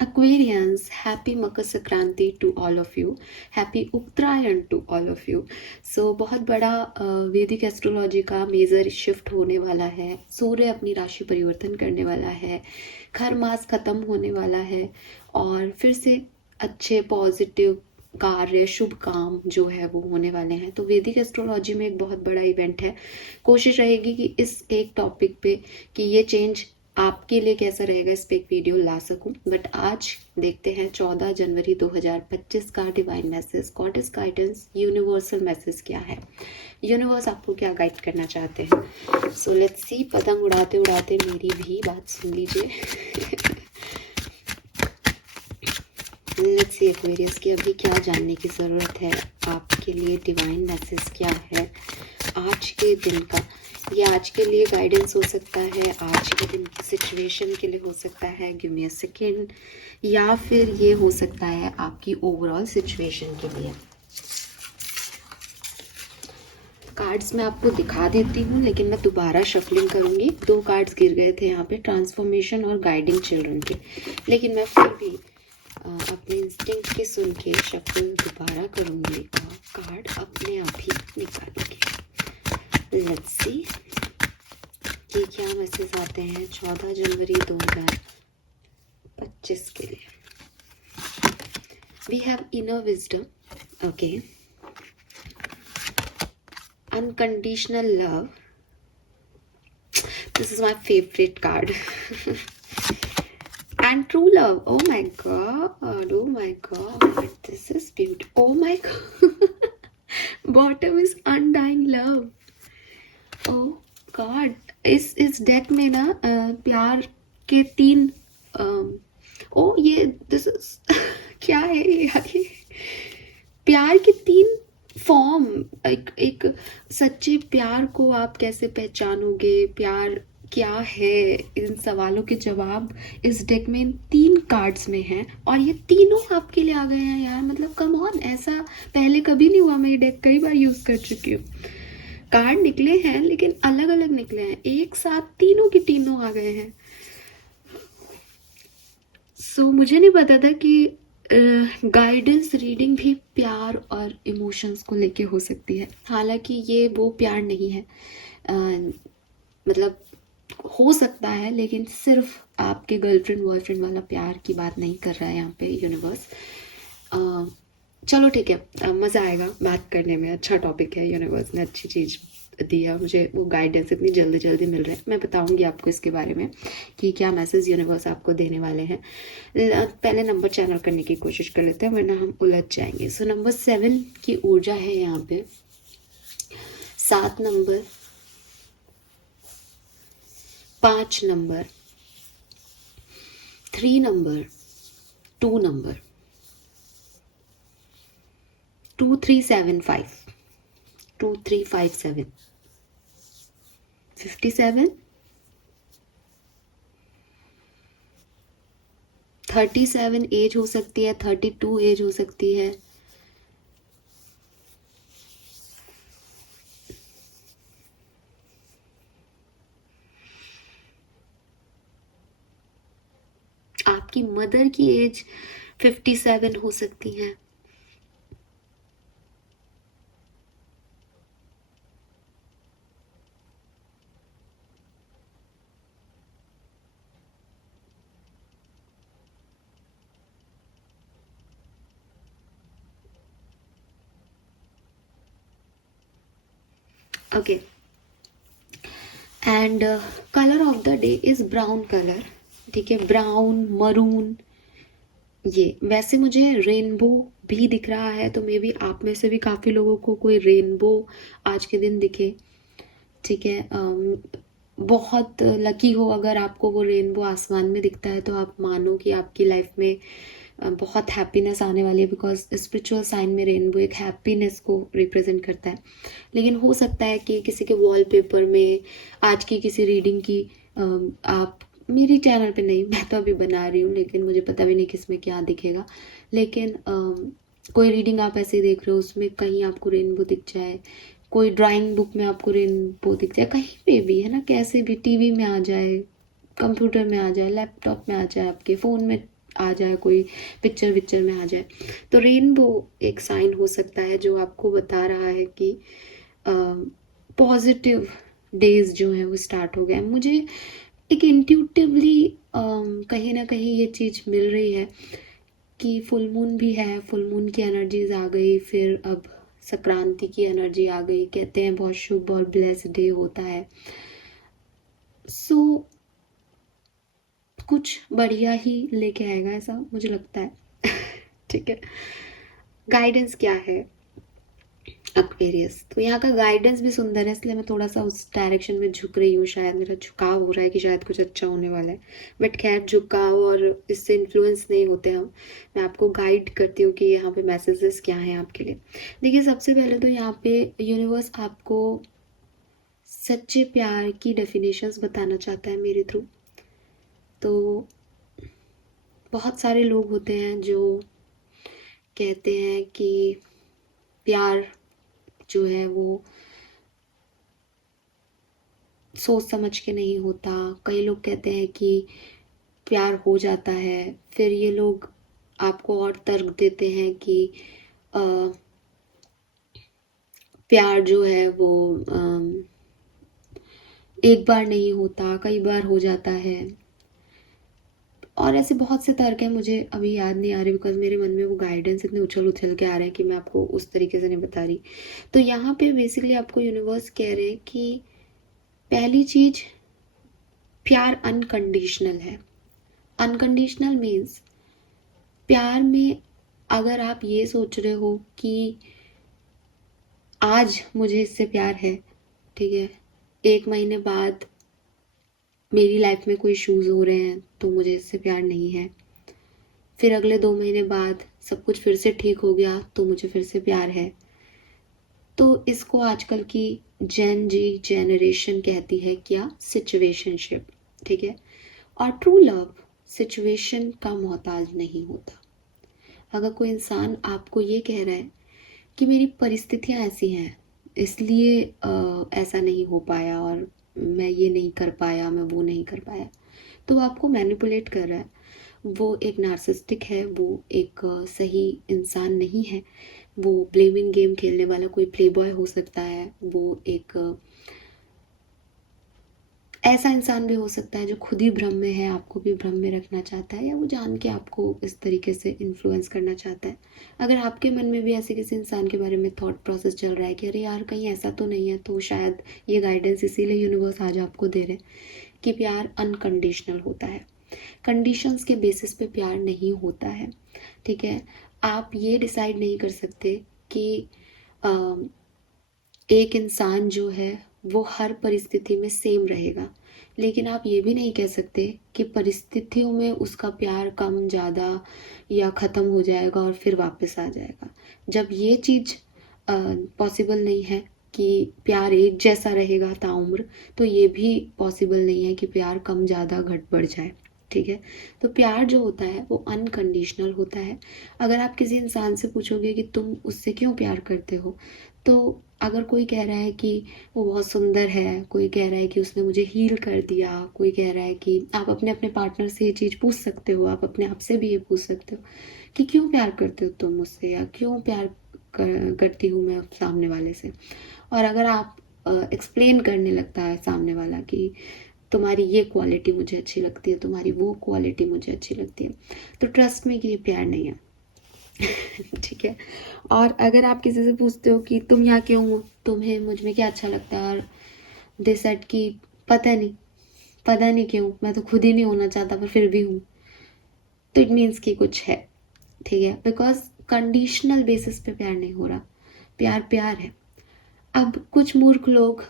Aquarians, happy Makar Sankranti to all of you. Happy Uttarayan to all of you. So बहुत बड़ा वैदिक astrology का major shift होने वाला है. सूर्य अपनी राशि परिवर्तन करने वाला है. खर मास खत्म होने वाला है और फिर से अच्छे पॉजिटिव कार्य शुभ काम जो है वो होने वाले हैं. तो वैदिक एस्ट्रोलॉजी में एक बहुत बड़ा इवेंट है. कोशिश रहेगी कि इस एक टॉपिक पे कि ये चेंज आपके लिए कैसा रहेगा इस पे एक वीडियो ला सकूं. बट आज देखते हैं 14 जनवरी 2025 का divine message, goddess guidance, universal message क्या है. यूनिवर्स आपको क्या गाइड करना चाहते हैं. So let's see. पतंग उड़ाते उड़ाते मेरी भी बात सुन लीजिए. लेट्स सी एक्वेरियस की अभी क्या जानने की ज़रूरत है. आपके लिए डिवाइन मैसेज क्या है आज के दिन का. ये आज के लिए गाइडेंस हो सकता है, आज के दिन की सिचुएशन के लिए हो सकता है, गिव मी अ सेकेंड, या फिर ये हो सकता है आपकी ओवरऑल सिचुएशन के लिए. कार्ड्स मैं आपको दिखा देती हूँ लेकिन मैं दोबारा शफलिंग करूँगी. 2 कार्ड्स गिर गए थे यहाँ पे, ट्रांसफॉर्मेशन और गाइडिंग चिल्ड्रन के. लेकिन मैं फिर भी अपने इंस्टिंक्ट के सुन के शफल दोबारा करूँगी और कार्ड अपने आप ही निकालूंगी. लेट्स सी कि क्या मैसेज आते हैं 14 जनवरी 2025 के लिए. We have inner wisdom. Okay. Unconditional love. This is my favourite card. And true love. Oh my god. Oh my god. This is beautiful. Oh my god. Bottom is undying love. Oh God. इस deck में ना प्यार के 3 ओ ये this is क्या है ये प्यार के 3 फॉर्म. एक सच्चे प्यार को आप कैसे पहचानोगे, प्यार क्या है, इन सवालों के जवाब इस डेक में इन 3 कार्ड्स में हैं और ये तीनों आपके लिए आ गए हैं यार. मतलब कम ऑन, ऐसा पहले कभी नहीं हुआ. मैं ये डेक कई बार यूज कर चुकी हूँ. कार्ड निकले हैं लेकिन अलग अलग निकले हैं, एक साथ तीनों के तीनों आ गए हैं. सो मुझे नहीं पता था कि गाइडेंस रीडिंग भी प्यार और इमोशंस को लेके हो सकती है. हालांकि ये वो प्यार नहीं है, मतलब हो सकता है लेकिन सिर्फ आपके गर्लफ्रेंड बॉयफ्रेंड वाला प्यार की बात नहीं कर रहा है यहाँ पे यूनिवर्स. चलो ठीक है, मज़ा आएगा बात करने में. अच्छा टॉपिक है, यूनिवर्स ने अच्छी चीज़ दिया मुझे. वो गाइडेंस इतनी जल्दी जल्दी मिल रहे हैं. मैं बताऊंगी आपको इसके बारे में कि क्या मैसेज यूनिवर्स आपको देने वाले हैं. पहले नंबर चैनल करने की कोशिश कर लेते हैं वरना हम उलझ जाएंगे. सो नंबर 7 की ऊर्जा है यहाँ पे. 7 नंबर, 5 नंबर, 3 नंबर, 2 नंबर, 2375, 2357, 57, 37 एज हो सकती है, 32 एज हो सकती है. आपकी मदर की एज 57 हो सकती है. Okay. And colour of the day is brown colour. ठीक है, ब्राउन, मरून. ये वैसे मुझे रेनबो भी दिख रहा है, तो मे बी आप में से भी काफ़ी लोगों को कोई रेनबो आज के दिन दिखे. ठीक है, बहुत लकी हो अगर आपको वो रेनबो आसमान में दिखता है तो आप मानो कि आपकी लाइफ में बहुत हैप्पीनेस आने वाली है. बिकॉज स्पिरिचुअल साइन में रेनबो एक हैप्पीनेस को रिप्रेजेंट करता है. लेकिन हो सकता है कि किसी के वॉलपेपर में आज की किसी रीडिंग की आप मेरी चैनल पे नहीं, मैं तो अभी बना रही हूँ लेकिन मुझे पता भी नहीं किस में क्या दिखेगा. लेकिन कोई रीडिंग आप ऐसे देख रहे हो उसमें कहीं आपको रेनबो दिख जाए, कोई ड्राइंग बुक में आपको रेनबो दिख जाए, कहीं पे भी है ना, कैसे भी टीवी में आ जाए, कंप्यूटर में आ जाए, लैपटॉप में आ जाए, आपके फ़ोन में आ जाए, कोई पिक्चर विक्चर में आ जाए। तो रेनबो एक साइन हो सकता है जो आपको बता रहा है कि पॉजिटिव डेज जो हैं वो स्टार्ट हो गए हैं। मुझे एक इंट्यूटिवली कहीं ना कहीं ये चीज़ मिल रही है कि फुल मून भी है, फुल मून की एनर्जीज आ गई, फिर अब संक्रांति की एनर्जी आ गई। कहते हैं बहुत शुभ और ब्लेस्ड डे होता है। सो कुछ बढ़िया ही लेके आएगा ऐसा मुझे लगता है। ठीक है, गाइडेंस क्या है एक्वेरियस, तो यहाँ का गाइडेंस भी सुंदर है, इसलिए मैं थोड़ा सा उस डायरेक्शन में झुक रही हूँ। शायद मेरा झुकाव हो रहा है कि शायद कुछ अच्छा होने वाला है, बट खैर झुकाव और इससे इन्फ्लुएंस नहीं होते हम। मैं आपको गाइड करती हूँ कि यहाँ पे मैसेजेस क्या हैं आपके लिए। देखिए, सबसे पहले तो यहाँ पे यूनिवर्स आपको सच्चे प्यार की डेफिनेशंस बताना चाहता है मेरे थ्रू। तो बहुत सारे लोग होते हैं जो कहते हैं कि प्यार जो है वो सोच समझ के नहीं होता। कई लोग कहते हैं कि प्यार हो जाता है। फिर ये लोग आपको और तर्क देते हैं कि अ, प्यार जो है वो एक बार नहीं होता, कई बार हो जाता है। और ऐसे बहुत से तर्क हैं, मुझे अभी याद नहीं आ रहे बिकॉज मेरे मन में वो गाइडेंस इतने उछल उछल के आ रहे हैं कि मैं आपको उस तरीके से नहीं बता रही। तो यहाँ पे बेसिकली आपको यूनिवर्स कह रहे हैं कि पहली चीज, प्यार अनकंडीशनल है। अनकंडीशनल मीन्स प्यार में अगर आप ये सोच रहे हो कि आज मुझे इससे प्यार है, ठीक है, 1 महीने बाद मेरी लाइफ में कोई इश्यूज हो रहे हैं तो मुझे इससे प्यार नहीं है, फिर अगले 2 महीने बाद सब कुछ फिर से ठीक हो गया तो मुझे फिर से प्यार है, तो इसको आजकल की जेन जी जेनरेशन कहती है क्या, सिचुएशनशिप। ठीक है, और ट्रू लव सिचुएशन का मोहताज नहीं होता। अगर कोई इंसान आपको ये कह रहा है कि मेरी परिस्थितियाँ ऐसी हैं इसलिए ऐसा नहीं हो पाया और मैं ये नहीं कर पाया, मैं वो नहीं कर पाया, तो वो आपको मैनिपुलेट कर रहा है। वो एक नार्सिस्टिक है, वो एक सही इंसान नहीं है। वो ब्लेमिंग गेम खेलने वाला कोई प्ले बॉय हो सकता है। वो एक ऐसा इंसान भी हो सकता है जो खुद ही भ्रम में है, आपको भी भ्रम में रखना चाहता है, या वो जान के आपको इस तरीके से इन्फ्लुएंस करना चाहता है। अगर आपके मन में भी ऐसे किसी इंसान के बारे में थॉट प्रोसेस चल रहा है कि अरे यार कहीं ऐसा तो नहीं है, तो शायद ये गाइडेंस इसीलिए यूनिवर्स आज आपको दे रहे कि प्यार अनकंडीशनल होता है। कंडीशंस के बेसिस पे प्यार नहीं होता है। ठीक है, आप ये डिसाइड नहीं कर सकते कि एक इंसान जो है वो हर परिस्थिति में सेम रहेगा, लेकिन आप ये भी नहीं कह सकते कि परिस्थितियों में उसका प्यार कम ज़्यादा या ख़त्म हो जाएगा और फिर वापस आ जाएगा। जब ये चीज़ पॉसिबल नहीं है कि प्यार एक जैसा रहेगा ताउम्र, तो ये भी पॉसिबल नहीं है कि प्यार कम ज़्यादा घट बढ़ जाए। ठीक है, तो प्यार जो होता है वो अनकंडीशनल होता है। अगर आप किसी इंसान से पूछोगे कि तुम उससे क्यों प्यार करते हो, तो अगर कोई कह रहा है कि वो बहुत सुंदर है, कोई कह रहा है कि उसने मुझे हील कर दिया, कोई कह रहा है कि आप अपने अपने पार्टनर से ये चीज़ पूछ सकते हो, आप अपने आप से भी ये पूछ सकते हो कि क्यों प्यार करते हो तुम मुझसे, या क्यों प्यार करती हूँ मैं सामने वाले से। और अगर आप एक्सप्लेन करने लगता है सामने वाला कि तुम्हारी ये क्वालिटी मुझे अच्छी लगती है, तुम्हारी वो क्वालिटी मुझे अच्छी लगती है, तो ट्रस्ट में कि ये प्यार नहीं है। ठीक है, और अगर आप किसी से पूछते हो कि तुम यहाँ क्यों हो, तुम्हें मुझ में क्या अच्छा लगता है, और दे सेड कि पता नहीं क्यों, मैं तो खुद ही नहीं होना चाहता पर फिर भी हूँ, तो इट मीन्स कि कुछ है। ठीक है, बिकॉज कंडीशनल बेसिस पे प्यार नहीं हो रहा, प्यार प्यार है। अब कुछ मूर्ख लोग,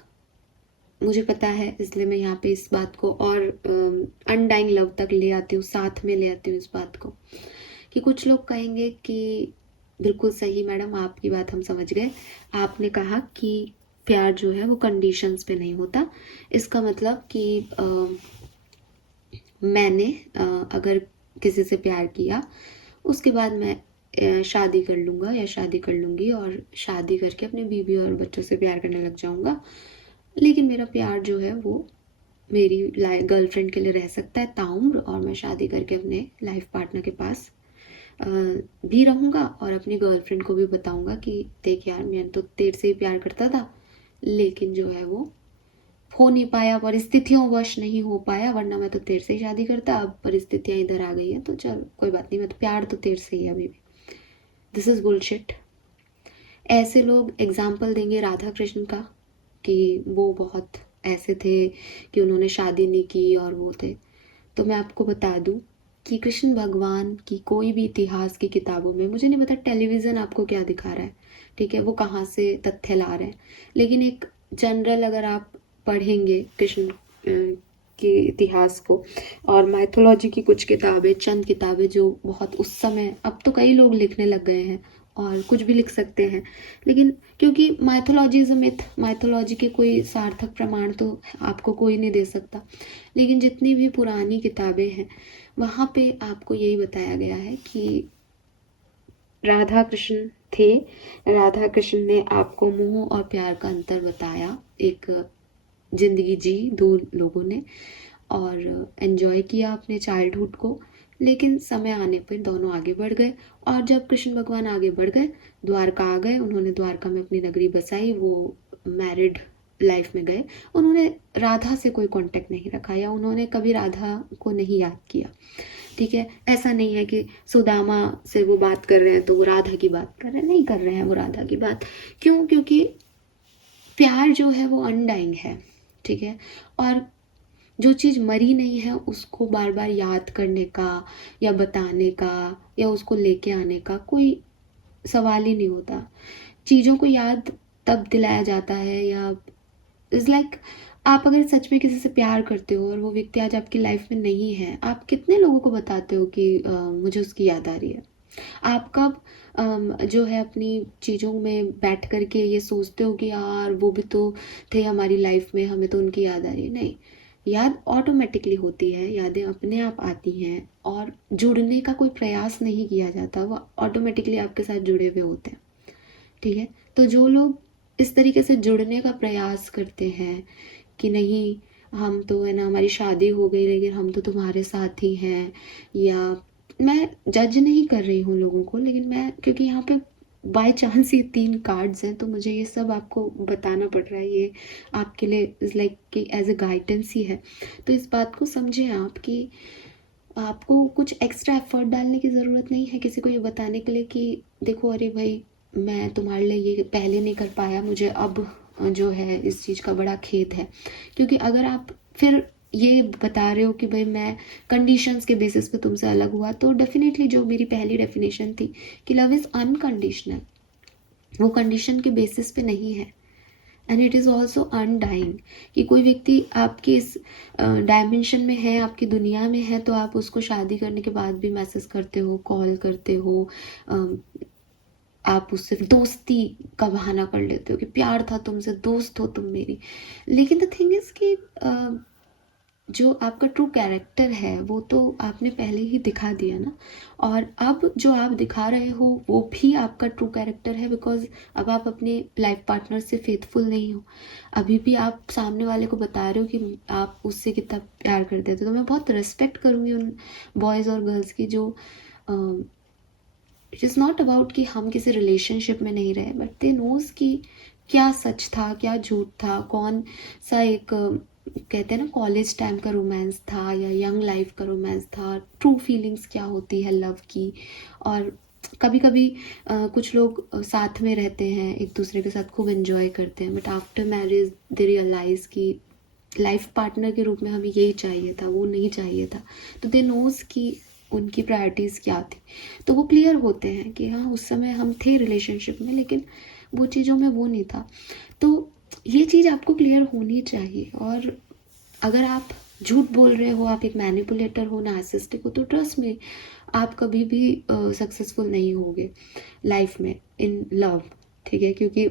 मुझे पता है इसलिए मैं यहाँ पे इस बात को और अनडाइंग लव तक ले आती हूँ, साथ में ले आती हूँ इस बात को, कि कुछ लोग कहेंगे कि बिल्कुल सही मैडम, आपकी बात हम समझ गए। आपने कहा कि प्यार जो है वो कंडीशंस पे नहीं होता। इसका मतलब कि मैंने अगर किसी से प्यार किया, उसके बाद मैं शादी कर लूँगा या शादी कर लूँगी और शादी करके अपने बीवी और बच्चों से प्यार करने लग जाऊँगा, लेकिन मेरा प्यार जो है वो मेरी गर्लफ्रेंड के लिए रह सकता है ताउम्र, और मैं शादी करके अपने लाइफ पार्टनर के पास भी रहूँगा और अपनी गर्लफ्रेंड को भी बताऊँगा कि देख यार, मैं तो तेरे से ही प्यार करता था, लेकिन जो है वो हो नहीं पाया, परिस्थितियों वश नहीं हो पाया, वरना मैं तो तेरे से ही शादी करता। अब परिस्थितियाँ इधर आ गई हैं तो चल कोई बात नहीं, मैं तो प्यार तो तेरे से ही है अभी भी। This is bullshit. ऐसे लोग एग्जाम्पल देंगे राधा कृष्ण का कि वो बहुत ऐसे थे कि उन्होंने शादी नहीं की और वो थे। तो मैं आपको बता दूं कि कृष्ण भगवान की कोई भी इतिहास की किताबों में, मुझे नहीं पता टेलीविज़न आपको क्या दिखा रहा है, ठीक है, वो कहाँ से तथ्य ला रहे हैं, लेकिन एक जनरल अगर आप पढ़ेंगे कृष्ण के इतिहास को और माइथोलॉजी की कुछ किताबें, चंद किताबें जो बहुत उस समय, अब तो कई लोग लिखने लग गए हैं और कुछ भी लिख सकते हैं, लेकिन क्योंकि mythology is a myth, mythology के कोई सार्थक प्रमाण तो आपको कोई नहीं दे सकता, लेकिन जितनी भी पुरानी किताबें हैं वहाँ पे आपको यही बताया गया है कि राधा कृष्ण थे। राधा कृष्ण ने आपको मोह और प्यार का अंतर बताया, एक जिंदगी जी दो लोगों ने और एंजॉय किया अपने चाइल्डहुड को, लेकिन समय आने पर दोनों आगे बढ़ गए। और जब कृष्ण भगवान आगे बढ़ गए, द्वारका आ गए, उन्होंने द्वारका में अपनी नगरी बसाई, वो मैरिड लाइफ में गए, उन्होंने राधा से कोई कांटेक्ट नहीं रखा या उन्होंने कभी राधा को नहीं याद किया, ठीक है। ऐसा नहीं है कि सुदामा से वो बात कर रहे हैं तो वो राधा की बात कर रहे हैं, नहीं कर रहे हैं वो राधा की बात। क्यों? क्योंकि प्यार जो है वो अनडाइंग है, ठीक है, और जो चीज़ मरी नहीं है उसको बार बार याद करने का या बताने का या उसको लेके आने का कोई सवाल ही नहीं होता। चीज़ों को याद तब दिलाया जाता है, या इज़ लाइक आप अगर सच में किसी से प्यार करते हो और वो व्यक्ति आज आपकी लाइफ में नहीं है, आप कितने लोगों को बताते हो कि मुझे उसकी याद आ रही है। आप कब जो है अपनी चीज़ों में बैठ कर के ये सोचते हो कि यार वो भी तो थे हमारी लाइफ में, हमें तो उनकी याद आ रही है। नहीं, याद ऑटोमेटिकली होती है, यादें अपने आप आती हैं और जुड़ने का कोई प्रयास नहीं किया जाता, वो ऑटोमेटिकली आपके साथ जुड़े हुए होते हैं, ठीक है। तो जो लोग इस तरीके से जुड़ने का प्रयास करते हैं कि नहीं, हम तो है ना, हमारी शादी हो गई लेकिन हम तो तुम्हारे साथ ही हैं, या मैं जज नहीं कर रही हूँ लोगों को, लेकिन मैं क्योंकि यहाँ पे बाय चांस ये 3 कार्ड्स हैं तो मुझे ये सब आपको बताना पड़ रहा है, ये आपके लिए इज़ लाइक कि एज ए गाइडेंस ही है। तो इस बात को समझें आप कि आपको कुछ एक्स्ट्रा एफर्ट डालने की ज़रूरत नहीं है किसी को ये बताने के लिए कि देखो अरे भाई, मैं तुम्हारे लिए ये पहले नहीं कर पाया, मुझे अब जो है इस चीज़ का बड़ा खेद है। क्योंकि अगर आप फिर ये बता रहे हो कि भाई मैं कंडीशंस के बेसिस पे तुमसे अलग हुआ, तो डेफिनेटली जो मेरी पहली डेफिनेशन थी कि लव इज़ अनकंडीशनल, वो कंडीशन के बेसिस पे नहीं है। And it is also undying कि कोई व्यक्ति आपके इस डायमेंशन में है, आपकी दुनिया में है, तो आप उसको शादी करने के बाद भी मैसेज करते हो, कॉल करते हो, आप उससे दोस्ती का बहाना कर लेते हो कि प्यार था तुमसे, दोस्त हो तुम मेरी। लेकिन द थिंग इज़ कि जो आपका ट्रू कैरेक्टर है वो तो आपने पहले ही दिखा दिया ना, और अब जो आप दिखा रहे हो वो भी आपका ट्रू कैरेक्टर है, बिकॉज अब आप अपने लाइफ पार्टनर से फेथफुल नहीं हो। अभी भी आप सामने वाले को बता रहे हो कि आप उससे कितना प्यार करते थे। तो मैं बहुत रिस्पेक्ट करूँगी उन बॉयज़ और गर्ल्स की जो इट इज़ नॉट अबाउट कि हम किसी रिलेशनशिप में नहीं रहे, बट दे नोज़ कि क्या सच था क्या झूठ था, कौन सा एक कहते हैं ना कॉलेज टाइम का रोमांस था या यंग लाइफ का रोमांस था, ट्रू फीलिंग्स क्या होती है लव की। और कभी कभी कुछ लोग साथ में रहते हैं, एक दूसरे के साथ खूब एंजॉय करते हैं, but after marriage they realise कि लाइफ पार्टनर के रूप में हमें यही चाहिए था, वो नहीं चाहिए था। तो दे नोज़ कि उनकी प्रायोरिटीज़ क्या थी, तो वो क्लियर होते हैं कि हाँ उस समय हम थे रिलेशनशिप में, लेकिन वो चीज़ों में वो नहीं था। तो ये चीज़ आपको क्लियर होनी चाहिए। और अगर आप झूठ बोल रहे हो, आप एक मैनिपुलेटर हो, नार्सिसिस्टिक हो, तो ट्रस्ट में आप कभी भी सक्सेसफुल नहीं होगे लाइफ में इन लव, ठीक है, क्योंकि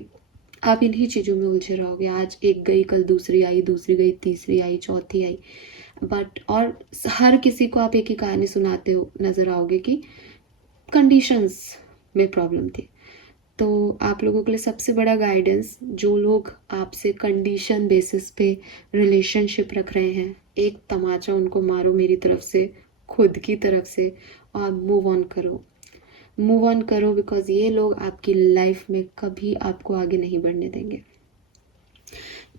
आप इन्हीं चीज़ों में उलझे रहोगे। आज एक गई, कल दूसरी आई, दूसरी गई, तीसरी आई, चौथी आई, बट और हर किसी को आप एक ही कहानी सुनाते हो नज़र आओगे कि कंडीशंस में प्रॉब्लम थी। तो आप लोगों के लिए सबसे बड़ा गाइडेंस, जो लोग आपसे कंडीशन बेसिस पे रिलेशनशिप रख रहे हैं, एक तमाचा उनको मारो मेरी तरफ से, खुद की तरफ से, और मूव ऑन करो। मूव ऑन करो, बिकॉज ये लोग आपकी लाइफ में कभी आपको आगे नहीं बढ़ने देंगे।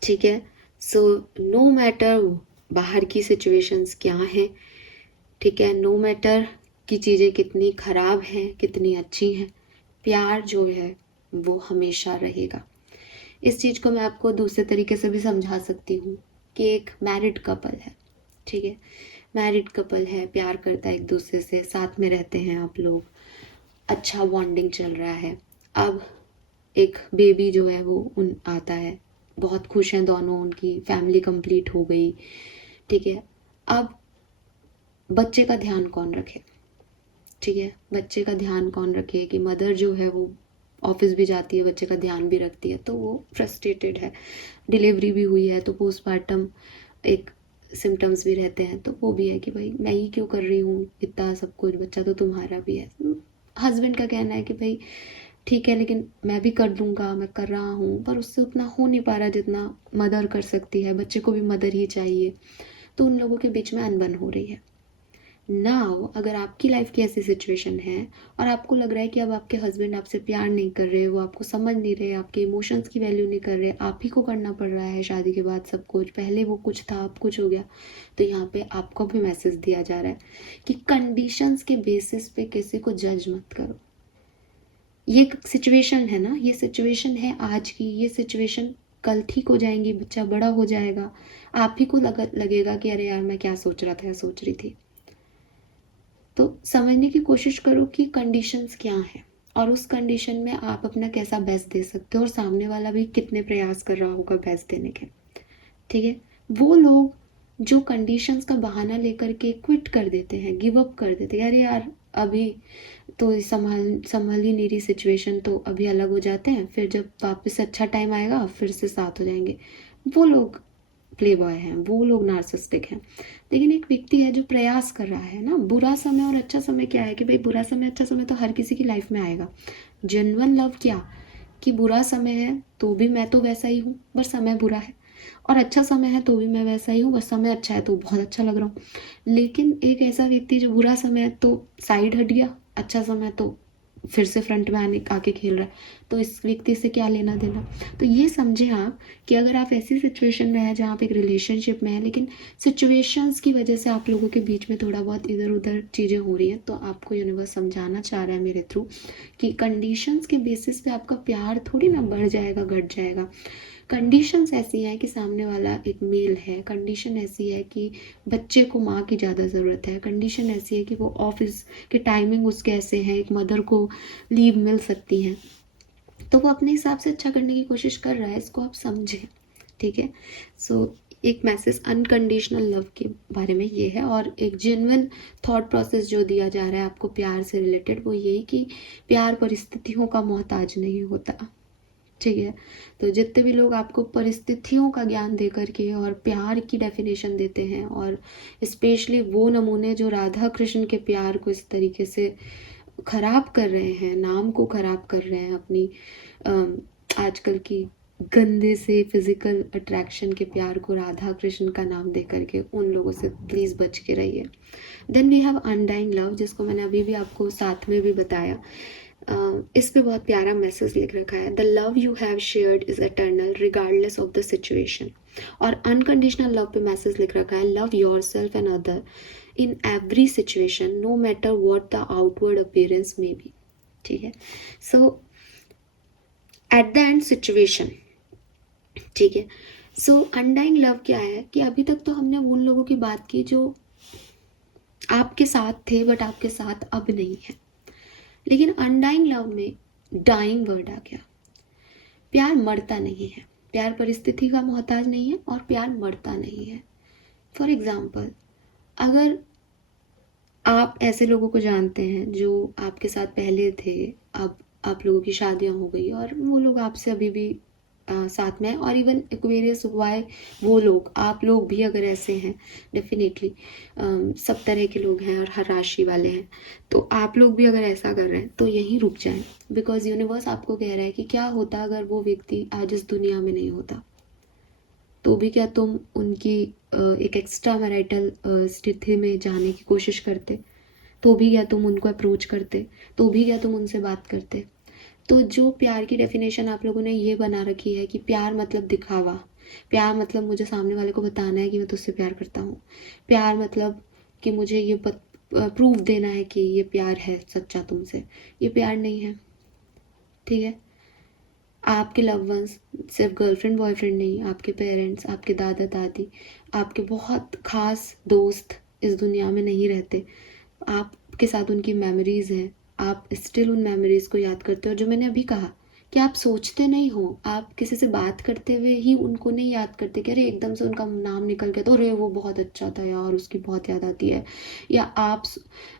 ठीक है। सो नो मैटर बाहर की सिचुएशंस क्या हैं, ठीक है, नो मैटर कि चीज़ें कितनी ख़राब हैं कितनी अच्छी हैं, प्यार जो है वो हमेशा रहेगा। इस चीज़ को मैं आपको दूसरे तरीके से भी समझा सकती हूँ कि एक मैरिड कपल है, ठीक है, मैरिड कपल है, प्यार करता है एक दूसरे से, साथ में रहते हैं आप लोग, अच्छा बॉन्डिंग चल रहा है। अब एक बेबी जो है वो उन आता है, बहुत खुश हैं दोनों, उनकी फैमिली कंप्लीट हो गई, ठीक है। अब बच्चे का ध्यान कौन रखे, ठीक है, बच्चे का ध्यान कौन रखे कि मदर जो है वो ऑफिस भी जाती है, बच्चे का ध्यान भी रखती है, तो वो फ्रस्ट्रेटेड है, डिलीवरी भी हुई है तो पोस्टमार्टम एक सिम्टम्स भी रहते हैं, तो वो भी है कि भाई मैं ही क्यों कर रही हूँ इतना सब कुछ, बच्चा तो तुम्हारा भी है। हस्बैंड का कहना है कि भाई ठीक है, लेकिन मैं भी कर दूंगा, मैं कर रहा हूँ, पर उससे उतना हो नहीं पा रहा जितना मदर कर सकती है, बच्चे को भी मदर ही चाहिए, तो उन लोगों के बीच में अनबन हो रही है। नाउ अगर आपकी लाइफ की ऐसी सिचुएशन है और आपको लग रहा है कि अब आपके हस्बैंड आपसे प्यार नहीं कर रहे, वो आपको समझ नहीं रहे, आपके इमोशंस की वैल्यू नहीं कर रहे, आप ही को करना पड़ रहा है शादी के बाद सब कुछ, पहले वो कुछ था अब कुछ हो गया, तो यहाँ पे आपको भी मैसेज दिया जा रहा है कि कंडीशंस के बेसिस पे किसी को जज मत करो। ये सिचुएशन है ना, ये सिचुएशन है आज की, ये सिचुएशन कल ठीक हो जाएंगी, बच्चा बड़ा हो जाएगा, आप ही को लगेगा कि अरे यार मैं क्या सोच रहा था या सोच रही थी। तो समझने की कोशिश करो कि कंडीशंस क्या हैं और उस कंडीशन में आप अपना कैसा बेस्ट दे सकते हो और सामने वाला भी कितने प्रयास कर रहा होगा बेस्ट देने के, ठीक है। वो लोग जो कंडीशंस का बहाना लेकर के क्विट कर देते हैं, गिव अप कर देते हैं, अरे यार अभी तो संभल ही नहीं रही सिचुएशन, तो अभी अलग हो जाते हैं, फिर जब वापस अच्छा टाइम आएगा फिर से साथ हो जाएंगे, वो लोग प्ले बॉय हैं, वो लोग नार्सिसिस्टिक हैं। लेकिन एक व्यक्ति है जो प्रयास कर रहा है ना, बुरा समय और अच्छा समय क्या है कि भाई बुरा समय अच्छा समय तो हर किसी की लाइफ में आएगा। जेन्युइन लव क्या, कि बुरा समय है तो भी मैं तो वैसा ही हूँ बस समय बुरा है, और अच्छा समय है तो भी मैं वैसा ही हूँ बस समय अच्छा है तो बहुत अच्छा लग रहा हूँ। लेकिन एक ऐसा व्यक्ति जो बुरा समय है तो साइड हट गया, अच्छा समय तो फिर से फ्रंट में आने आके खेल रहा है, तो इस व्यक्ति से क्या लेना देना। तो ये समझे आप कि अगर आप ऐसी सिचुएशन में हैं जहाँ आप एक रिलेशनशिप में हैं, लेकिन सिचुएशंस की वजह से आप लोगों के बीच में थोड़ा बहुत इधर उधर चीज़ें हो रही हैं, तो आपको यूनिवर्स समझाना चाह रहा है मेरे थ्रू कि कंडीशंस के बेसिस पे आपका प्यार थोड़ी ना बढ़ जाएगा घट जाएगा। कंडीशंस ऐसी हैं कि सामने वाला एक मेल है, कंडीशन ऐसी है कि बच्चे को माँ की ज़्यादा ज़रूरत है, कंडीशन ऐसी है कि वो ऑफिस के टाइमिंग उसके ऐसे हैं, एक मदर को लीव मिल सकती है, तो वो अपने हिसाब से अच्छा करने की कोशिश कर रहा है, इसको आप समझें, ठीक है। सो एक मैसेज अनकंडीशनल लव के बारे में ये है, और एक जेन्युइन थॉट प्रोसेस जो दिया जा रहा है आपको प्यार से रिलेटेड, वो यही कि प्यार परिस्थितियों का मोहताज नहीं होता, ठीक है। तो जितने भी लोग आपको परिस्थितियों का ज्ञान दे करके और प्यार की डेफिनेशन देते हैं, और स्पेशली वो नमूने जो राधा कृष्ण के प्यार को इस तरीके से खराब कर रहे हैं, नाम को खराब कर रहे हैं अपनी आजकल की गंदे से फिजिकल अट्रैक्शन के प्यार को राधा कृष्ण का नाम दे करके, उन लोगों से प्लीज़ बच के रहिए। Then we have undying love, जिसको मैंने अभी भी आपको साथ में भी बताया। इस पे बहुत प्यारा मैसेज लिख रखा है, the love you have shared is eternal regardless of the situation. और अनकंडीशनल लव पे मैसेज लिख रखा है, love yourself and other in every situation no matter what the outward appearance में बी, ठीक है। So at the end situation, ठीक है। सो अनडाइंग लव क्या है कि अभी तक तो हमने उन लोगों की बात की जो आपके साथ थे बट आपके साथ अब नहीं है, लेकिन अनडाइंग लव में डाइंग वर्ड आ गया। प्यार मरता नहीं है, प्यार परिस्थिति का मोहताज नहीं है, और प्यार मरता नहीं है। फॉर एग्जाम्पल, अगर आप ऐसे लोगों को जानते हैं जो आपके साथ पहले थे, अब आप लोगों की शादियां हो गई और वो लोग आपसे अभी भी साथ में है। और इवन एक्वेरियस वाई वो लोग, आप लोग भी अगर ऐसे हैं, डेफिनेटली सब तरह के लोग हैं और हर राशि वाले हैं, तो आप लोग भी अगर ऐसा कर रहे हैं तो यहीं रुक जाएं। बिकॉज यूनिवर्स आपको कह रहा है कि क्या होता अगर वो व्यक्ति आज इस दुनिया में नहीं होता, तो भी क्या तुम उनकी एक एक्स्ट्रा मैरिटल स्थिति में जाने की कोशिश करते? तो भी क्या तुम उनको अप्रोच करते? तो भी क्या तुम उनसे बात करते? तो जो प्यार की डेफिनेशन आप लोगों ने ये बना रखी है कि प्यार मतलब दिखावा, प्यार मतलब मुझे सामने वाले को बताना है कि मैं तुझसे प्यार करता हूँ, प्यार मतलब कि मुझे ये प्रूफ देना है कि ये प्यार है सच्चा तुमसे, ये प्यार नहीं है। ठीक है, आपके लव वंस सिर्फ गर्लफ्रेंड बॉयफ्रेंड नहीं, आपके पेरेंट्स, आपके दादा दादी, आपके बहुत खास दोस्त इस दुनिया में नहीं रहते, आपके साथ उनकी मेमोरीज हैं, आप स्टिल उन मेमोरीज को याद करते हो। जो मैंने अभी कहा कि आप सोचते नहीं हो, आप किसी से बात करते हुए ही उनको नहीं याद करते कि अरे एकदम से उनका नाम निकल गया तो अरे वो बहुत अच्छा था यार, उसकी बहुत याद आती है। या आप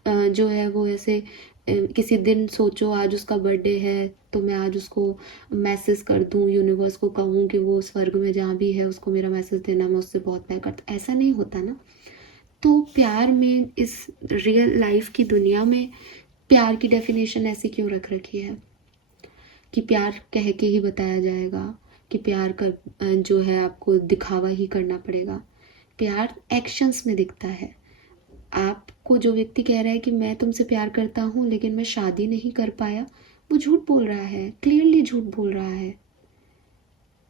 जो है वो ऐसे किसी दिन सोचो आज उसका बर्थडे है तो मैं आज उसको मैसेज कर दूँ, यूनिवर्स को कहूँ कि वो स्वर्ग में जहाँ भी है उसको मेरा मैसेज देना, मैं उससे बहुत प्यार करता। ऐसा नहीं होता ना। तो प्यार में, इस रियल लाइफ की दुनिया में प्यार की डेफिनेशन ऐसी क्यों रख रखी है कि प्यार कह के ही बताया जाएगा, कि प्यार कर जो है आपको दिखावा ही करना पड़ेगा। प्यार एक्शंस में दिखता है। आपको जो व्यक्ति कह रहा है कि मैं तुमसे प्यार करता हूँ लेकिन मैं शादी नहीं कर पाया, वो झूठ बोल रहा है, क्लियरली झूठ बोल रहा है।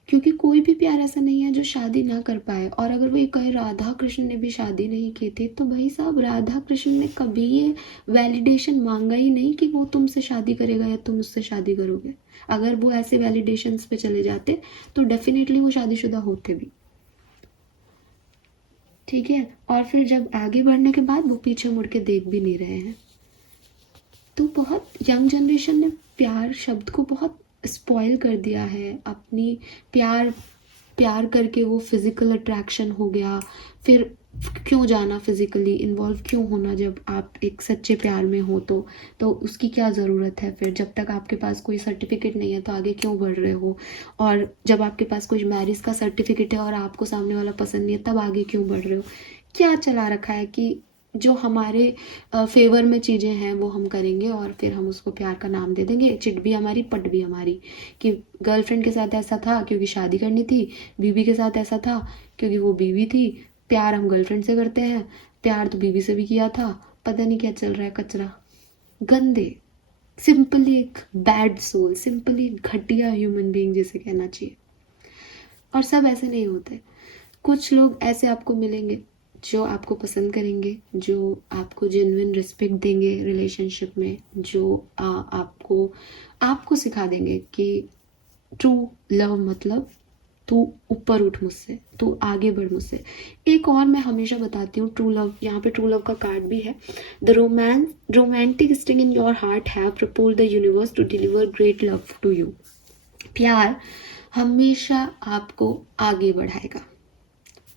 क्योंकि कोई भी प्यार ऐसा नहीं है जो शादी ना कर पाए। और अगर वो ये कहे राधा कृष्ण ने भी शादी नहीं की थी, तो भाई साहब राधा कृष्ण ने कभी ये वैलिडेशन मांगा ही नहीं कि वो तुमसे शादी करेगा या तुम उससे शादी करोगे। अगर वो ऐसे वैलिडेशंस पे चले जाते तो डेफिनेटली वो शादीशुदा होते भी। ठीक है, और फिर जब आगे बढ़ने के बाद वो पीछे मुड़ के देख भी नहीं रहे हैं। तो बहुत यंग जनरेशन ने प्यार शब्द को बहुत स्पॉइल कर दिया है। अपनी प्यार प्यार करके वो फिजिकल अट्रैक्शन हो गया, फिर क्यों जाना फिजिकली इन्वॉल्व क्यों होना जब आप एक सच्चे प्यार में हो तो उसकी क्या ज़रूरत है? फिर जब तक आपके पास कोई सर्टिफिकेट नहीं है तो आगे क्यों बढ़ रहे हो? और जब आपके पास कोई मैरिज का सर्टिफिकेट है और आपको सामने वाला पसंद नहीं है तब आगे क्यों बढ़ रहे हो? क्या चला रखा है कि जो हमारे फेवर में चीज़ें हैं वो हम करेंगे और फिर हम उसको प्यार का नाम दे देंगे, चिट भी हमारी पट भी हमारी। कि गर्लफ्रेंड के साथ ऐसा था क्योंकि शादी करनी थी, बीवी के साथ ऐसा था क्योंकि वो बीवी थी, प्यार हम गर्लफ्रेंड से करते हैं, प्यार तो बीवी से भी किया था, पता नहीं क्या चल रहा है कचरा। गंदे, सिंपली एक बैड सोल, सिंपली घटिया ह्यूमन बीइंग जिसे कहना चाहिए। और सब ऐसे नहीं होते। कुछ लोग ऐसे आपको मिलेंगे जो आपको पसंद करेंगे, जो आपको जेन्युइन रिस्पेक्ट देंगे रिलेशनशिप में, जो आपको सिखा देंगे कि ट्रू लव मतलब तू ऊपर उठ मुझसे, तू आगे बढ़ मुझसे। एक और मैं हमेशा बताती हूँ ट्रू लव, यहाँ पे ट्रू लव का कार्ड भी है। The romantic sting in your heart have propelled the universe to deliver great love to you. प्यार हमेशा आपको आगे बढ़ाएगा।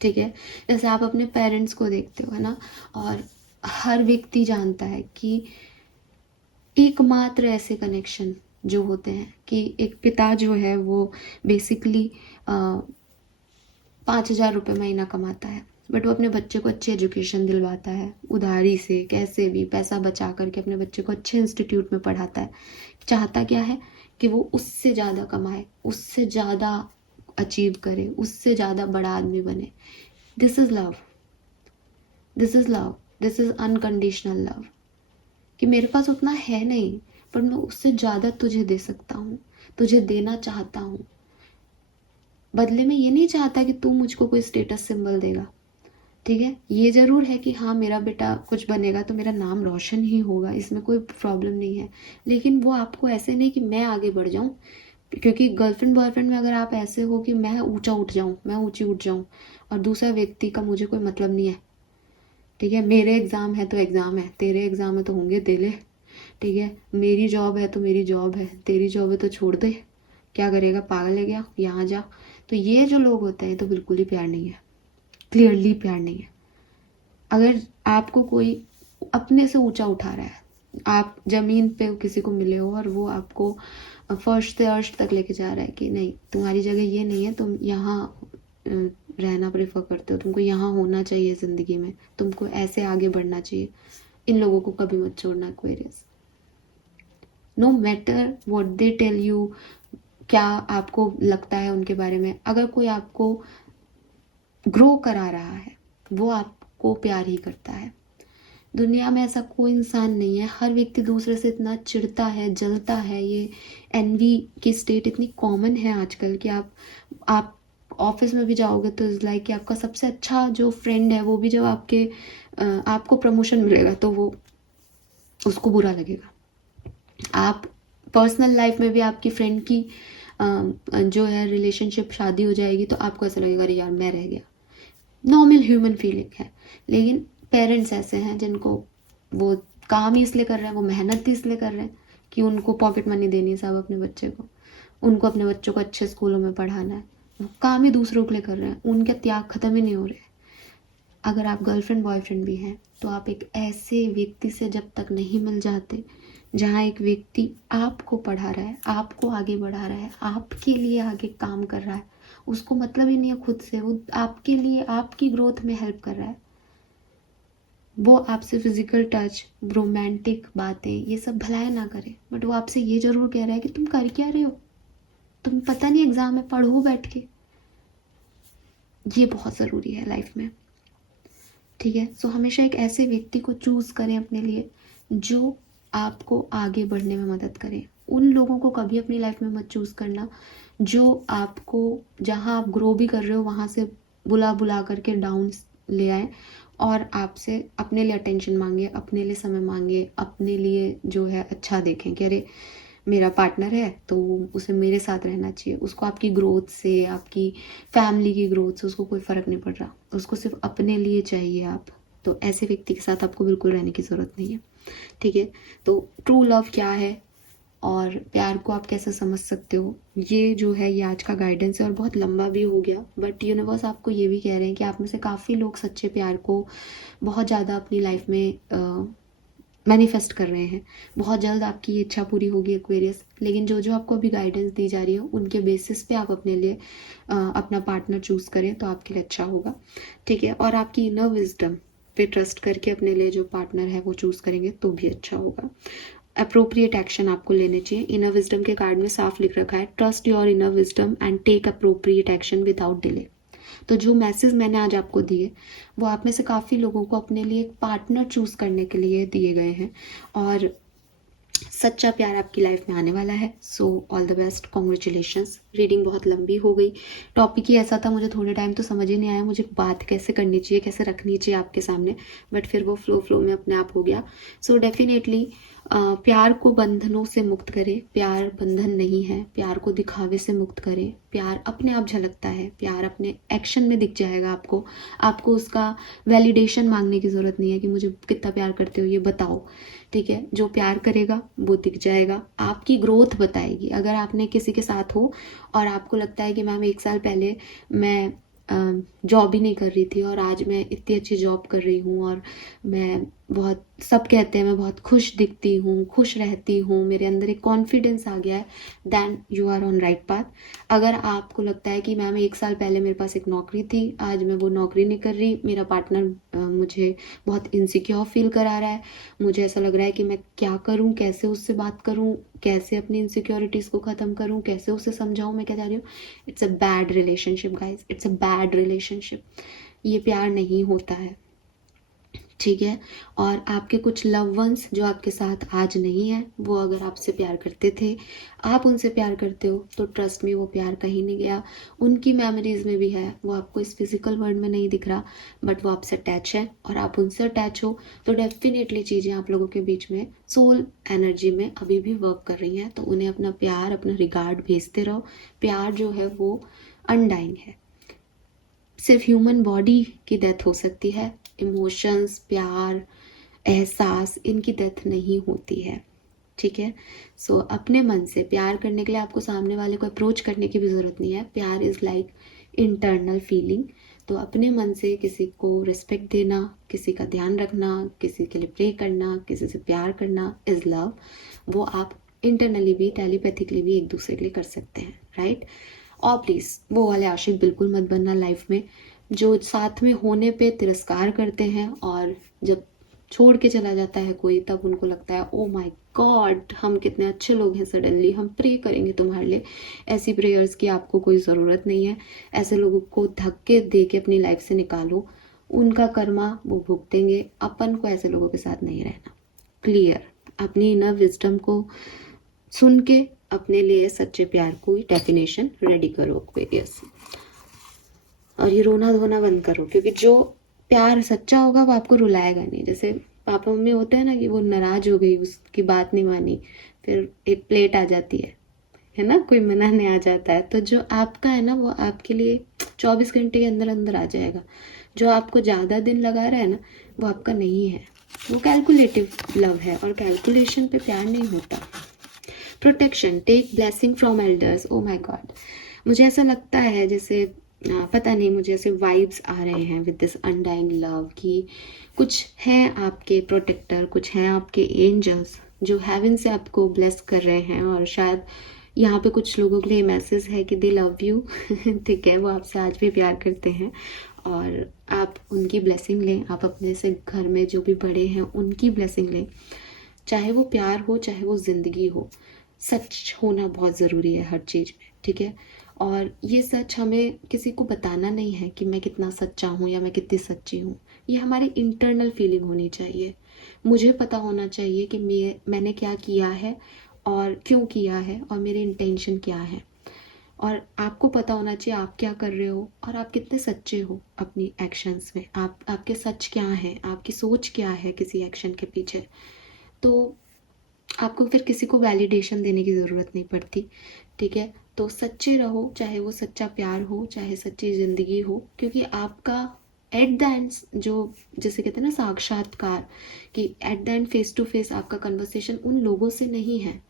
ठीक है, जैसे आप अपने पेरेंट्स को देखते हो, है ना, और हर व्यक्ति जानता है कि एकमात्र ऐसे कनेक्शन जो होते हैं कि एक पिता जो है वो बेसिकली 5,000 रुपये महीना कमाता है, बट वो अपने बच्चे को अच्छी एजुकेशन दिलवाता है, उधारी से कैसे भी पैसा बचा करके अपने बच्चे को अच्छे इंस्टीट्यूट में पढ़ाता है। चाहता क्या है कि वो उससे ज़्यादा कमाए, उससे ज़्यादा अचीव करे, उससे ज़्यादा बड़ा आदमी बने। This is love, this is love, this is unconditional love. कि मेरे पास उतना है नहीं पर मैं उससे ज़्यादा तुझे दे सकता हूँ, तुझे देना चाहता हूँ। बदले में ये नहीं चाहता कि तू मुझको कोई स्टेटस सिंबल देगा। ठीक है, ये ज़रूर है कि हाँ मेरा बेटा कुछ बनेगा तो मेरा नाम रोशन ही होगा, इसमें कोई प्रॉब्लम नहीं है। लेकिन वो आपको ऐसे नहीं कि मैं आगे बढ़ जाऊँ, क्योंकि गर्लफ्रेंड बॉयफ्रेंड में अगर आप ऐसे हो कि मैं ऊंचा उठ जाऊँ, मैं ऊंची उठ जाऊँ और दूसरा व्यक्ति का मुझे कोई मतलब नहीं है। ठीक है, मेरे एग्ज़ाम है तो एग्ज़ाम है, तेरे एग्ज़ाम है तो होंगे दे ले। ठीक है, मेरी जॉब है तो मेरी जॉब है, तेरी जॉब है तो छोड़ दे, क्या करेगा, पागल है क्या, यहाँ जा। तो ये जो लोग होते हैं तो बिल्कुल ही प्यार नहीं है, क्लियरली प्यार नहीं है। अगर आपको कोई अपने से ऊंचा उठा रहा है आप ज़मीन पे किसी को मिले हो और वो आपको फर्श से अर्श तक लेके जा रहा है कि नहीं, तुम्हारी जगह ये नहीं है, तुम यहाँ रहना प्रेफर करते हो, तुमको यहाँ होना चाहिए ज़िंदगी में, तुमको ऐसे आगे बढ़ना चाहिए। इन लोगों को कभी मत छोड़ना Aquarius. No matter what they tell you, क्या आपको लगता है उनके बारे में, अगर कोई आपको ग्रो करा रहा है वो आपको प्यार ही करता है। दुनिया में ऐसा कोई इंसान नहीं है, हर व्यक्ति दूसरे से इतना चिढ़ता है, जलता है, ये एनवी की स्टेट इतनी कॉमन है आजकल कि आप ऑफिस में भी जाओगे तो इज़ लाइक कि आपका सबसे अच्छा जो फ्रेंड है वो भी जब आपको प्रमोशन मिलेगा तो वो उसको बुरा लगेगा। आप पर्सनल लाइफ में भी आपकी फ्रेंड की जो है रिलेशनशिप, शादी हो जाएगी तो आपको ऐसा लगेगा अरे यार मैं रह गया। नॉर्मल ह्यूमन फीलिंग है। लेकिन पेरेंट्स ऐसे हैं जिनको वो काम ही इसलिए कर रहे हैं, वो मेहनत ही इसलिए कर रहे हैं कि उनको पॉकेट मनी देनी है साहब अपने बच्चे को, उनको अपने बच्चों को अच्छे स्कूलों में पढ़ाना है, वो काम ही दूसरों के लिए कर रहे हैं, उनके त्याग खत्म ही नहीं हो रहे। अगर आप गर्लफ्रेंड बॉयफ्रेंड भी हैं तो आप एक ऐसे व्यक्ति से जब तक नहीं मिल जाते जहाँ एक व्यक्ति आपको पढ़ा रहा है, आपको आगे बढ़ा रहा है, आपके लिए आगे काम कर रहा है, उसको मतलब ही नहीं है खुद से, वो आपके लिए आपकी ग्रोथ में हेल्प कर रहा है, वो आपसे फिजिकल टच, रोमांटिक बातें, ये सब भलाई ना करे, बट वो आपसे ये जरूर कह रहा है कि तुम कर क्या रहे हो, तुम पता नहीं एग्जाम में पढ़ो बैठ के। ये बहुत ज़रूरी है लाइफ में, ठीक है। सो हमेशा एक ऐसे व्यक्ति को चूज़ करें अपने लिए जो आपको आगे बढ़ने में मदद करें। उन लोगों को कभी अपनी लाइफ में मत चूज़ करना जो आपको, जहाँ आप ग्रो भी कर रहे हो वहाँ से बुला बुला करके डाउन ले आए और आपसे अपने लिए अटेंशन मांगे, अपने लिए समय मांगे, अपने लिए जो है अच्छा देखें कि अरे मेरा पार्टनर है तो उसे मेरे साथ रहना चाहिए, उसको आपकी ग्रोथ से, आपकी फैमिली की ग्रोथ से उसको कोई फ़र्क नहीं पड़ रहा, उसको सिर्फ अपने लिए चाहिए आप। तो ऐसे व्यक्ति के साथ आपको बिल्कुल रहने की ज़रूरत नहीं है, ठीक है। तो ट्रू लव क्या है और प्यार को आप कैसे समझ सकते हो, ये जो है ये आज का गाइडेंस है और बहुत लंबा भी हो गया, बट यूनिवर्स आपको ये भी कह रहे हैं कि आप में से काफ़ी लोग सच्चे प्यार को बहुत ज़्यादा अपनी लाइफ में मैनिफेस्ट कर रहे हैं। बहुत जल्द आपकी ये इच्छा पूरी होगी एक्वेरियस। लेकिन जो जो आपको अभी गाइडेंस दी जा रही है उनके बेसिस पे आप अपने लिए अपना पार्टनर चूज़ करें तो आपके लिए अच्छा होगा, ठीक है। और आपकी इनर विजडम पे ट्रस्ट करके अपने लिए जो पार्टनर है वो चूज़ करेंगे तो भी अच्छा होगा। अप्रोप्रिएट एक्शन आपको लेने चाहिए। इनर विजडम के कार्ड में साफ लिख रखा है, trust your inner wisdom and take appropriate action without delay. तो जो मैसेज मैंने आज आपको दिए वो आप में से काफ़ी लोगों को अपने लिए एक पार्टनर चूज़ करने के लिए दिए गए हैं और सच्चा प्यार आपकी लाइफ में आने वाला है। So all the best, congratulations. Reading बहुत लंबी हो गई, टॉपिक ही ऐसा था, मुझे थोड़े टाइम तो समझ ही नहीं आया मुझे बात कैसे करनी चाहिए, कैसे रखनी चाहिए आपके सामने, बट फिर वो फ्लो में अपने आप हो गया। सो डेफिनेटली प्यार को बंधनों से मुक्त करें, प्यार बंधन नहीं है, प्यार को दिखावे से मुक्त करें, प्यार अपने आप झलकता है, प्यार अपने एक्शन में दिख जाएगा आपको उसका वैलिडेशन मांगने की ज़रूरत नहीं है कि मुझे कितना प्यार करते हो ये बताओ, ठीक है। जो प्यार करेगा वो दिख जाएगा, आपकी ग्रोथ बताएगी। अगर आपने किसी के साथ हो और आपको लगता है कि मैम 1 साल पहले मैं जॉब ही नहीं कर रही थी और आज मैं इतनी अच्छी जॉब कर रही हूँ और मैं बहुत, सब कहते हैं मैं बहुत खुश दिखती हूँ, खुश रहती हूँ, मेरे अंदर एक कॉन्फिडेंस आ गया है, then you are on right path. अगर आपको लगता है कि मैम 1 साल पहले मेरे पास एक नौकरी थी, आज मैं वो नौकरी नहीं कर रही, मेरा पार्टनर मुझे बहुत इनसिक्योर फील करा रहा है, मुझे ऐसा लग रहा है कि मैं क्या करूँ, कैसे उससे बात करूँ, कैसे अपनी इनसिक्योरिटीज़ को ख़त्म करूँ, कैसे उसे समझाऊँ मैं क्या चाह रही हूँ, it's a bad relationship guys, it's a bad relationship. ये प्यार नहीं होता है, ठीक है। और आपके कुछ लव वंस जो आपके साथ आज नहीं है, वो अगर आपसे प्यार करते थे, आप उनसे प्यार करते हो, तो ट्रस्ट में वो प्यार कहीं नहीं गया, उनकी मेमोरीज में भी है, वो आपको इस फिजिकल वर्ल्ड में नहीं दिख रहा, बट वो आपसे अटैच है और आप उनसे अटैच हो, तो डेफिनेटली चीज़ें आप लोगों के बीच में सोल एनर्जी में अभी भी वर्क कर रही हैं। तो उन्हें अपना प्यार, अपना रिगार्ड भेजते रहो। प्यार जो है वो अनडाइंग है। सिर्फ ह्यूमन बॉडी की डेथ हो सकती है, इमोशंस, प्यार, एहसास, इनकी डेथ नहीं होती है, ठीक है। सो अपने मन से प्यार करने के लिए आपको सामने वाले को अप्रोच करने की भी ज़रूरत नहीं है। प्यार इज़ लाइक इंटरनल फीलिंग। तो अपने मन से किसी को रिस्पेक्ट देना, किसी का ध्यान रखना, किसी के लिए प्रे करना, किसी से प्यार करना इज़ लव। वो आप इंटरनली भी, टेलीपैथिकली भी एक दूसरे के लिए कर सकते हैं, राइट। और प्लीज़ वो वाले आशिक बिल्कुल मत बनना लाइफ में, जो साथ में होने पे तिरस्कार करते हैं और जब छोड़ के चला जाता है कोई तब उनको लगता है ओ माय गॉड हम कितने अच्छे लोग हैं, सडनली हम प्रे करेंगे तुम्हारे लिए। ऐसी प्रेयर्स की आपको कोई ज़रूरत नहीं है। ऐसे लोगों को धक्के दे के अपनी लाइफ से निकालो, उनका कर्मा वो भुगतेंगे। अपन को ऐसे लोगों के साथ नहीं रहना। क्लियर। अपनी इनर विजडम को सुन के अपने लिए सच्चे प्यार को डेफिनेशन रेडी करो कोई ऐसी। और ये रोना धोना बंद करो, क्योंकि जो प्यार सच्चा होगा वो आपको रुलाएगा नहीं। जैसे पापा मम्मी होते हैं ना कि वो नाराज हो गई, उसकी बात नहीं मानी, फिर एक प्लेट आ जाती है ना, कोई मनाने आ जाता है, तो जो आपका है ना वो आपके लिए 24 घंटे के अंदर अंदर आ जाएगा। जो आपको ज़्यादा दिन लगा रहा है ना वो आपका नहीं है, वो कैलकुलेटिव लव है, और कैलकुलेशन पे प्यार नहीं होता। Protection, take blessing from elders. Oh my God, मुझे ऐसा लगता है जैसे पता नहीं, मुझे ऐसे वाइब्स आ रहे हैं विद दिस अनडाइंग लव कि कुछ हैं आपके प्रोटेक्टर, कुछ हैं आपके एंजल्स जो हेवन से आपको ब्लेस कर रहे हैं। और शायद यहाँ पे कुछ लोगों के लिए मैसेज है कि दे लव यू ठीक है, वो आपसे आज भी प्यार करते हैं और आप उनकी ब्लेसिंग लें। आप अपने से घर में जो भी बड़े हैं उनकी ब्लेसिंग लें, चाहे वो प्यार हो चाहे वो ज़िंदगी हो। सच होना बहुत ज़रूरी है हर चीज़ में, ठीक है। और ये सच हमें किसी को बताना नहीं है कि मैं कितना सच्चा हूँ या मैं कितनी सच्ची हूँ। ये हमारी इंटरनल फीलिंग होनी चाहिए। मुझे पता होना चाहिए कि मैंने क्या किया है और क्यों किया है और मेरे इंटेंशन क्या है। और आपको पता होना चाहिए आप क्या कर रहे हो और आप कितने सच्चे हो अपनी एक्शंस में। आपके सच क्या हैं, आपकी सोच क्या है किसी एक्शन के पीछे। तो आपको फिर किसी को वैलिडेशन देने की ज़रूरत नहीं पड़ती, ठीक है। तो सच्चे रहो, चाहे वो सच्चा प्यार हो चाहे सच्ची ज़िंदगी हो, क्योंकि आपका एट द एंड जो जैसे कहते हैं ना साक्षात्कार, कि at the end face to face आपका कन्वर्सेशन उन लोगों से नहीं है,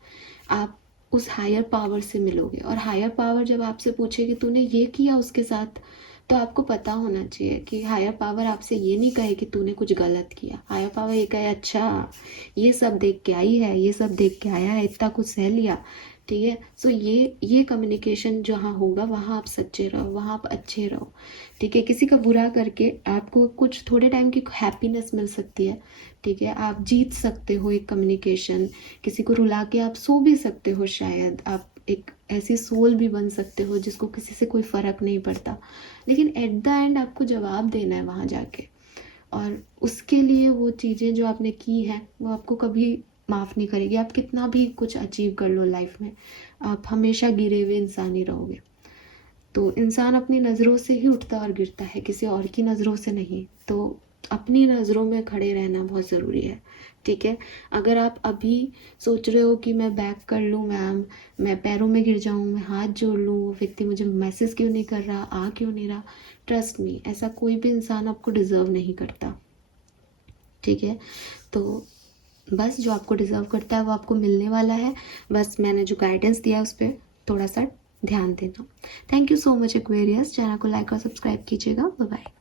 आप उस हायर पावर से मिलोगे। और हायर पावर जब आपसे पूछे कि तूने ये किया उसके साथ, तो आपको पता होना चाहिए कि हायर पावर आपसे ये नहीं कहे कि तूने कुछ गलत किया। हायर पावर ये कहे अच्छा ये सब देख के आई है, ये सब देख के आया है, इतना कुछ सह लिया, ठीक है। सो ये कम्युनिकेशन जहाँ होगा वहाँ आप सच्चे रहो, वहाँ आप अच्छे रहो, ठीक है। किसी का बुरा करके आपको कुछ थोड़े टाइम की हैप्पीनेस मिल सकती है, ठीक है। आप जीत सकते हो एक कम्युनिकेशन, किसी को रुला के आप सो भी सकते हो, शायद आप एक ऐसी सोल भी बन सकते हो जिसको किसी से कोई फ़र्क नहीं पड़ता। लेकिन एट द एंड आपको जवाब देना है वहाँ जाके, और उसके लिए वो चीज़ें जो आपने की हैं वो आपको कभी माफ़ नहीं करेगी। आप कितना भी कुछ अचीव कर लो लाइफ में, आप हमेशा गिरे हुए इंसान ही रहोगे। तो इंसान अपनी नज़रों से ही उठता और गिरता है, किसी और की नज़रों से नहीं। तो अपनी नज़रों में खड़े रहना बहुत ज़रूरी है, ठीक है। अगर आप अभी सोच रहे हो कि मैं बैक कर लूँ मैम, मैं पैरों में गिर जाऊँ, मैं हाथ जोड़ लूँ, वो व्यक्ति मुझे मैसेज क्यों नहीं कर रहा, आ क्यों नहीं रहा, ट्रस्ट मी ऐसा कोई भी इंसान आपको डिज़र्व नहीं करता, ठीक है। तो बस जो आपको डिज़र्व करता है वो आपको मिलने वाला है। बस मैंने जो गाइडेंस दिया उस पर थोड़ा सा ध्यान देना। Thank you so much Aquarius. Channel को लाइक और सब्सक्राइब कीजिएगा। Bye bye.